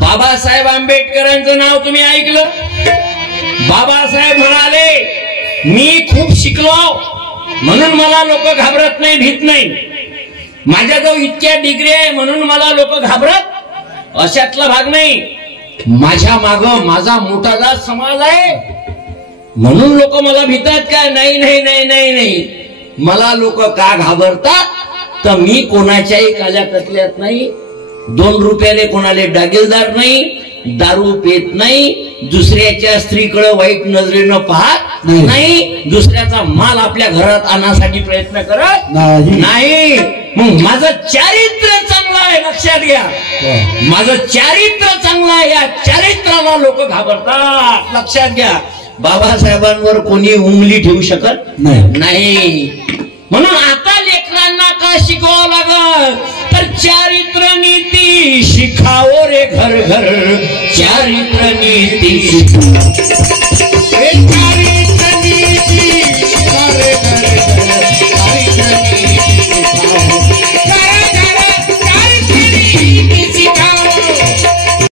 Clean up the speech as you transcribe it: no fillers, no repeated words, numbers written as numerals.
बाबासाहेब आंबेडकरांचं नाव तुम्ही ऐकलं? बाबासाहेब म्हणाले मी खूप शिकलो म्हणून मला लोक घाबरत नाही, भीत नाही. माझ्याजवळ इतक्या डिग्री आहे म्हणून मला लोक घाबरत, अशातला भाग नाही. माझ्या माग माझा मोठा जात समाज आहे म्हणून लोक मला भीतात का? नाही नाही नाही नाही नाही. मला लोक का घाबरतात तर मी कोणाच्याही काल्या कतल्यात नाही, 2 रुपयाने कोणाला डागीलदार नाही, दारू पेत नाही, दुसऱ्याच्या स्त्रीकडे वाईट नजरेनं पाहत नाही, दुसऱ्याचा माल आपल्या घरात आणण्यासाठी प्रयत्न करत नाही. मग माझं चारित्र्य चांगलं आहे, लक्षात घ्या. माझं चारित्र्य चांगलं आहे, या चारित्र्याला लोक घाबरतात, लक्षात घ्या. बाबासाहेबांवर कोणी उंगली ठेवू शकत नाही. म्हणून आता लेकरांना का शिकवावं लागल तर चारित्र नीती शिकावो रे घर घर, चारित्र नीती.